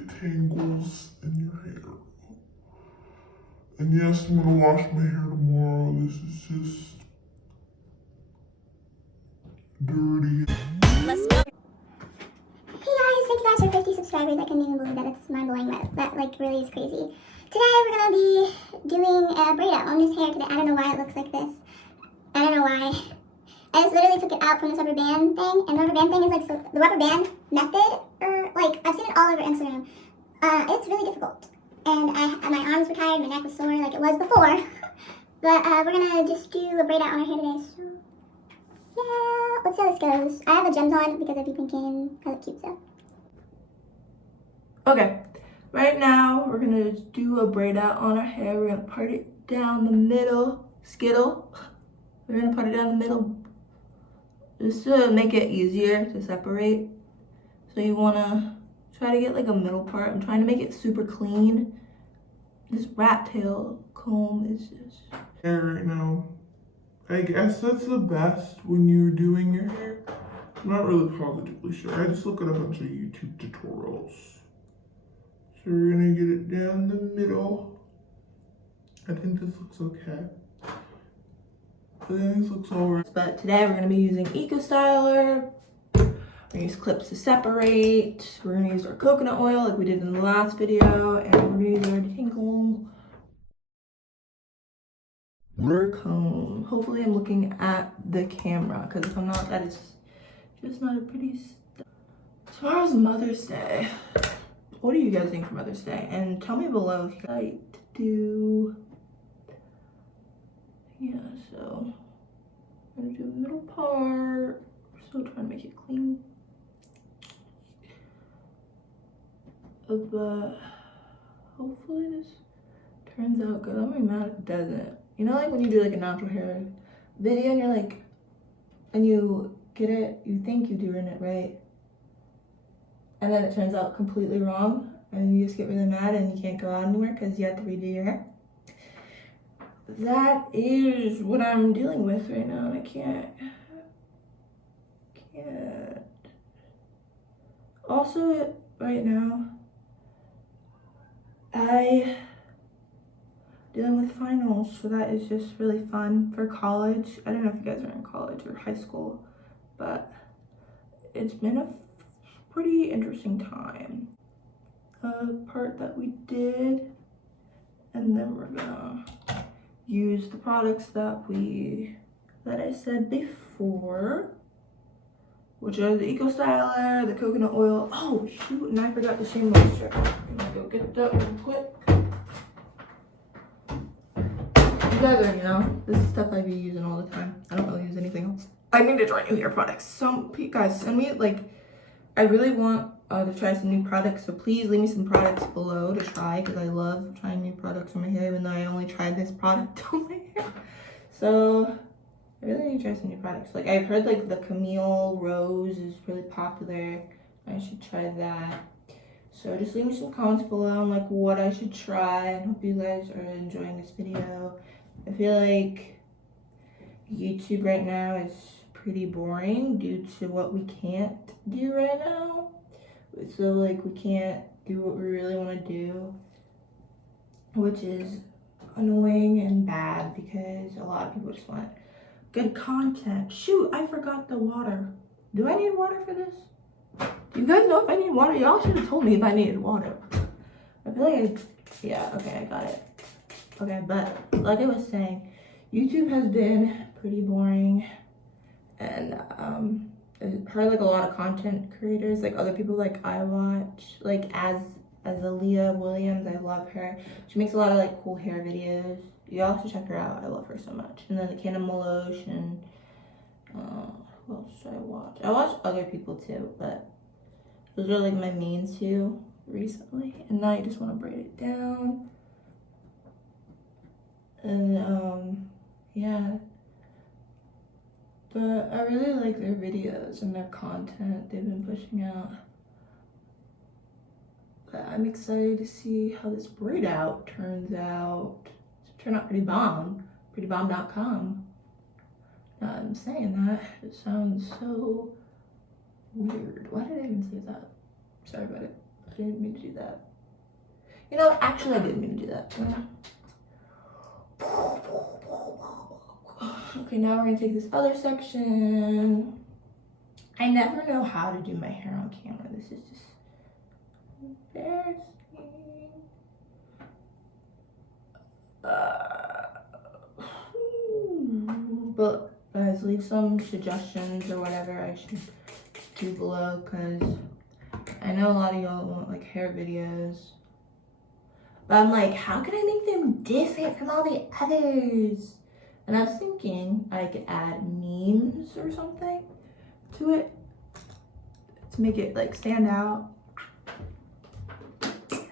tangles in your hair. And yes, I'm gonna wash my hair tomorrow. This is just dirty. Let's go. Hey guys, thank you guys for 50 subscribers. I can't even believe that. It's mind-blowing. That like really is crazy. Today we're gonna be doing a braid out on this hair today. I don't know why it looks like this. I don't know why. I just literally took it out from this rubber band thing, and the rubber band thing is like, so the rubber band method, or like, I've seen it all over Instagram. It's really difficult. And my arms were tired, my neck was sore like it was before. But we're gonna just do a braid out on our hair today, so yeah, let's see how this goes. I have the gems on because I'd be thinking I look cute, so. Okay, right now we're gonna do a braid out on our hair. We're gonna part it down the middle, skittle. We're gonna part it down the middle just to make it easier to separate. So you wanna try to get like a middle part. I'm trying to make it super clean. This rat tail comb is just... Hair right now. I guess that's the best when you're doing your hair. I'm not really positively sure. I just look at a bunch of YouTube tutorials. So we're gonna get it down the middle. I think this looks okay. I think this looks alright. But today we're gonna be using Eco Styler. We're gonna use clips to separate. We're gonna use our coconut oil like we did in the last video. And we're gonna use our detangle comb. Hopefully I'm looking at the camera, because if I'm not, that is just not a pretty stuff. Tomorrow's Mother's Day. What do you guys think for Mother's Day? And tell me below if you like to do... Yeah, so I'm gonna do the middle part. We're still trying to make it clean. But hopefully this turns out good. I'm gonna be mad if it doesn't. You know, like when you do like a natural hair video and you're like, and you get it, you think you're doing it right, and then it turns out completely wrong, and you just get really mad and you can't go out anywhere because you have to redo your hair. That is what I'm dealing with right now, and I can't. Also, right now, dealing with finals, so that is just really fun for college. I don't know if you guys are in college or high school, but it's been a pretty interesting time. Part that we did, and then we're gonna use the products that I said before, which are the Eco Styler, the coconut oil. Oh shoot, and I forgot the Shea moisture. I'm gonna go get that real quick. You guys already know, this is stuff I be using all the time. I don't really use anything else. I need to try new hair products. So guys, send me, like, I really want to try some new products, so please leave me some products below to try, because I love trying new products on my hair, even though I only tried this product on my hair. So I really need to try some new products. Like, I've heard like the Camille Rose is really popular. I should try that. So just leave me some comments below on like what I should try, and hope you guys are enjoying this video. I feel like YouTube right now is pretty boring due to what we can't do right now. So like we can't do what we really want to do, which is annoying and bad because a lot of people just want good content. Shoot, I forgot the water. Do I need water for this? Do you guys know if I need water? Y'all should have told me if I needed water. I feel like yeah, okay, I got it. Okay, but like I was saying, YouTube has been pretty boring, and I've heard like a lot of content creators, like other people like I watch, like as Aaliyah Williams. I love her. She makes a lot of like cool hair videos. Y'all should check her out. I love her so much. And then the Cannon Maloche, and who else should I watch? I watch other people too, but those are like my main two recently. And now I just want to braid it down. And yeah, but I really like their videos and their content they've been pushing out. But I'm excited to see how this braid out turns out. It's turned out pretty bomb. Prettybomb.com. Now I'm saying that, it sounds so weird. Why did I even say that? Sorry about it. didn't mean to do that. You know, actually I didn't mean to do that. Okay, now we're gonna take this other section. I never know how to do my hair on camera. This is just embarrassing. But guys, leave some suggestions or whatever I should do below, because I know a lot of y'all want like hair videos. But I'm like, how can I make them different from all the others? And I was thinking I could add memes or something to it to make it like stand out.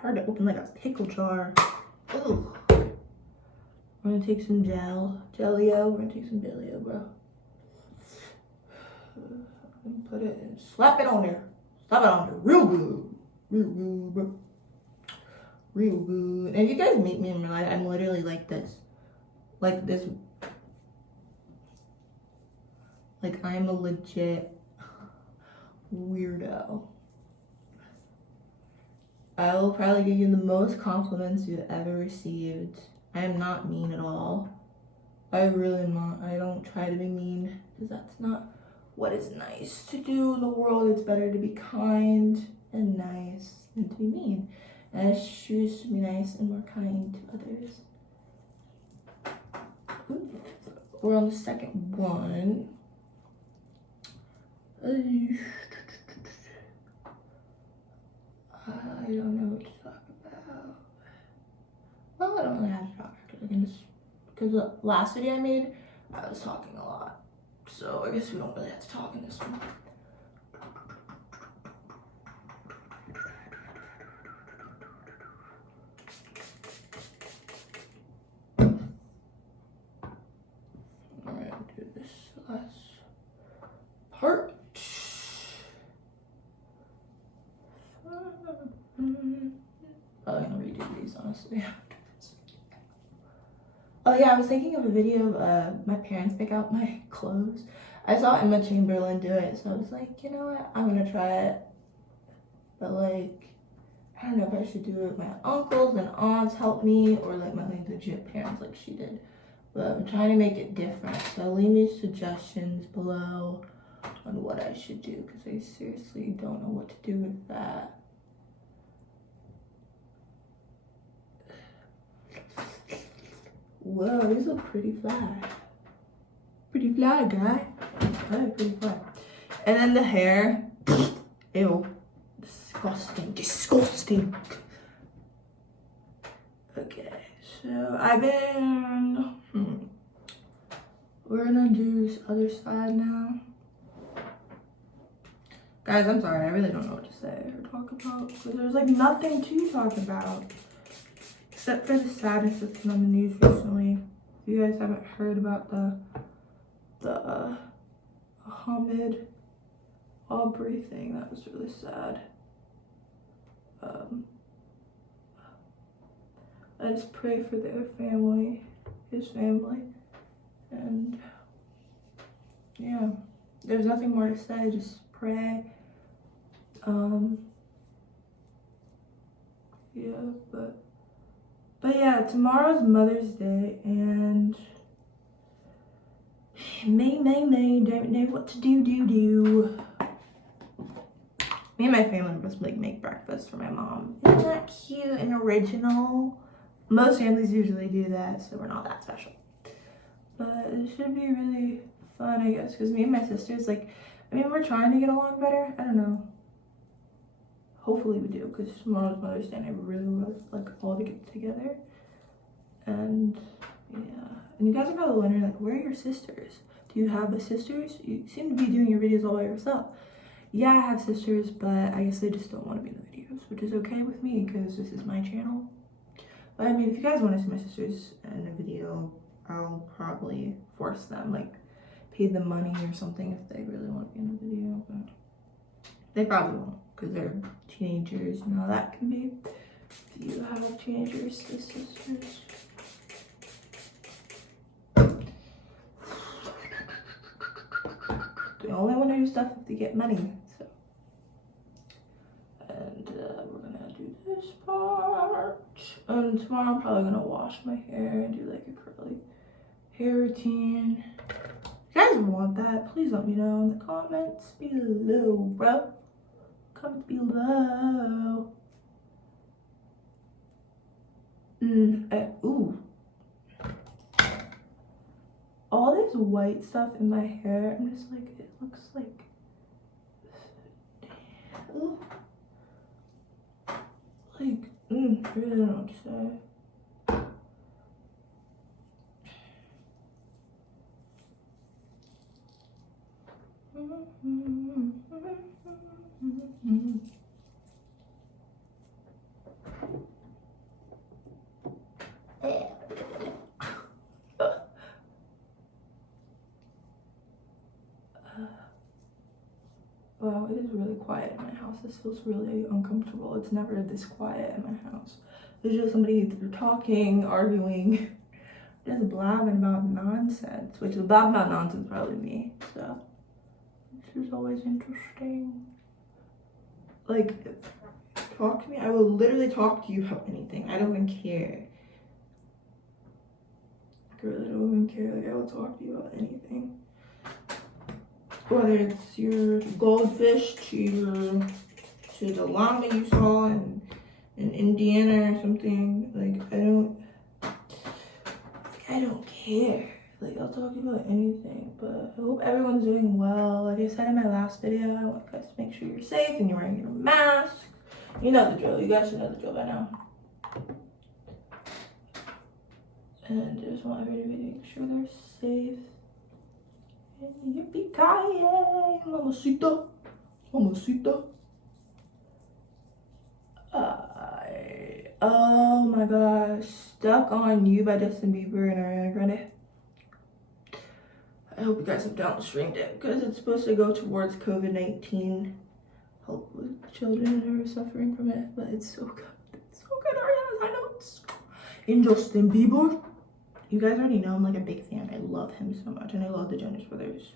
Hard to open like a pickle jar. Ooh. We're gonna take some Jelly-O. We're gonna take some Jelly-O, bro. And put it and slap it on there. Slap it on there. Real good. Real good, bro. Real good. And if you guys meet me in real life, I'm literally like this. Like this. Like I'm a legit weirdo. I will probably give you the most compliments you've ever received. I am not mean at all. I really am not. I don't try to be mean, because that's not what is nice to do in the world. It's better to be kind and nice than to be mean. And I choose to be nice and more kind to others. We're on the second one. I don't know what to talk about. Well, I don't really have to talk, because the last video I made, I was talking a lot. So I guess we don't really have to talk in this one. Alright, do this last part. I'm gonna redo these, honestly. Oh yeah, I was thinking of a video of my parents pick out my clothes. I saw Emma Chamberlain do it, so I was like, you know what, I'm gonna try it. But like, I don't know if I should do it. My uncles and aunts help me, or like my legit parents like she did. But I'm trying to make it different, so leave me suggestions below on what I should do, because I seriously don't know what to do with that. Whoa, these look pretty fly. Pretty fly, guy. Pretty fly. And then the hair. Ew. Disgusting. Disgusting. Okay, so I've been... We're gonna do this other side now. Guys, I'm sorry. I really don't know what to say or talk about, because there's like nothing to talk about. Except for the sadness that's been on the news recently. If you guys haven't heard about the Ahmaud Arbery thing, that was really sad. I just pray for their family, his family, and yeah, there's nothing more to say, just pray. Yeah, but yeah, tomorrow's Mother's Day, and May, don't know what to do. Me and my family must like make breakfast for my mom. Isn't that cute and original? Most families usually do that, so we're not that special. But it should be really fun, I guess, because me and my sisters, like, I mean, we're trying to get along better. I don't know. Hopefully we do, because tomorrow's Mother's Day and I really want us like all to get together. And yeah, and you guys are probably wondering like, where are your sisters? Do you have sisters? You seem to be doing your videos all by yourself. Yeah, I have sisters, but I guess they just don't want to be in the videos, which is okay with me because this is my channel. But I mean, if you guys want to see my sisters in a video, I'll probably force them, like pay them money or something if they really want to be in the video, but they probably won't because they're teenagers and how that can be. Do you have teenagers, sisters? They only want to do stuff if they get money, so. And we're gonna And tomorrow I'm probably gonna wash my hair and do like a curly hair routine. If you guys want that, please let me know in the comments below, bro. Comment below. Ooh. All this white stuff in my hair, I'm just like, it looks like, ooh. Like, I really don't know what to say. Wow, it is really quiet in my house. This feels really uncomfortable. It's never this quiet in my house. There's just somebody either talking, arguing, just blabbing about nonsense, which the blabbing about nonsense is probably me, so this is always interesting. Like, talk to me. I will literally talk to you about anything. I don't even care. I really don't even care. Like, I will talk to you about anything. Whether it's your goldfish to the llama you saw in Indiana or something, like I don't care. Like, I'll talk to you about anything, but I hope everyone's doing well. Like I said in my last video, I want you guys to make sure you're safe and you're wearing your mask. You know the drill. You guys should know the drill by now. And I just want everybody to make sure they're safe. Yippee-ki-yay, mamacita, mamacita. Oh my gosh, Stuck on You by Justin Bieber and Ariana Grande. I hope you guys have downstreamed it because it's supposed to go towards COVID-19, help with children who are suffering from it, but it's so good. It's so good, Ariana's high notes. And Justin Bieber. You guys already know I'm like a big fan. I love him so much, and I love the Jonas Brothers.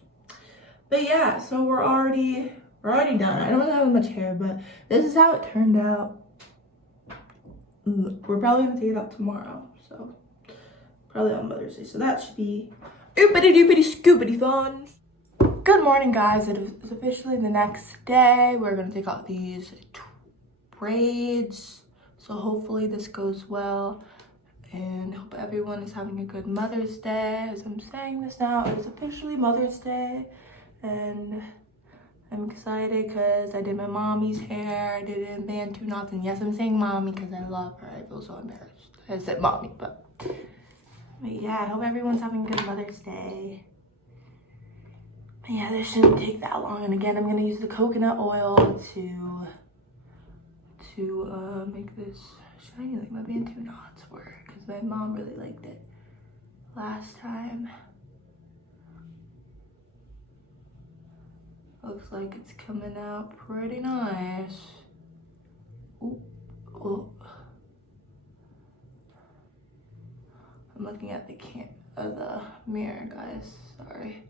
But yeah, so we're already done. I don't really have much hair, but this is how it turned out. We're probably gonna take it out tomorrow, so probably on Mother's Day. So that should be oopity doopity scoopity fun. Good morning, guys. It is officially the next day. We're gonna take out these braids. So hopefully this goes well. And hope everyone is having a good Mother's Day. As I'm saying this now, it's officially Mother's Day. And I'm excited because I did my mommy's hair. I did it in band 2 knots. And yes, I'm saying mommy because I love her. I feel so embarrassed. I said mommy, but yeah, I hope everyone's having a good Mother's Day. But yeah, this shouldn't take that long. And again, I'm going to use the coconut oil to make this shiny like my band 2 knots were. My mom really liked it last time. Looks like it's coming out pretty nice. Ooh, oh. I'm looking at the mirror, guys. Sorry.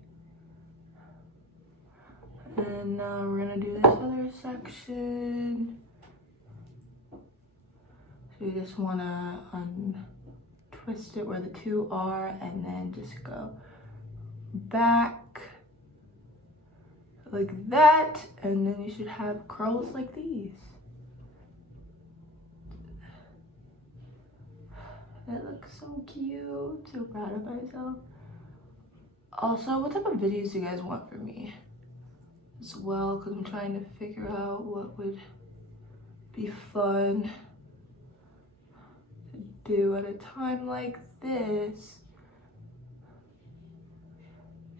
And now we're gonna do this other section. So you just wanna twist it where the 2 are and then just go back like that, and then you should have curls like these. That looks so cute. So proud of myself. Also, what type of videos do you guys want from me as well? Because I'm trying to figure out what would be fun do at a time like this.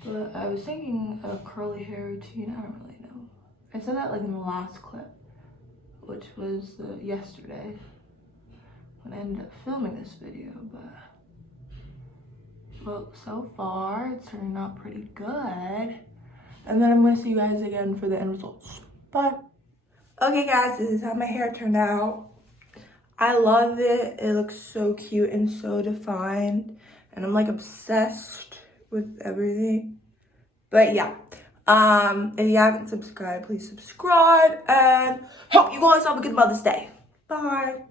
But I was thinking a curly hair routine. I don't really know. I said that like in the last clip, which was yesterday when I ended up filming this video. But well, so far it's turning out pretty good. And then I'm gonna see you guys again for the end results. Bye. Okay guys, this is how my hair turned out. I love it. It looks so cute and so defined. And I'm like obsessed with everything. But yeah. If you haven't subscribed, please subscribe. And hope you guys have a good Mother's Day. Bye.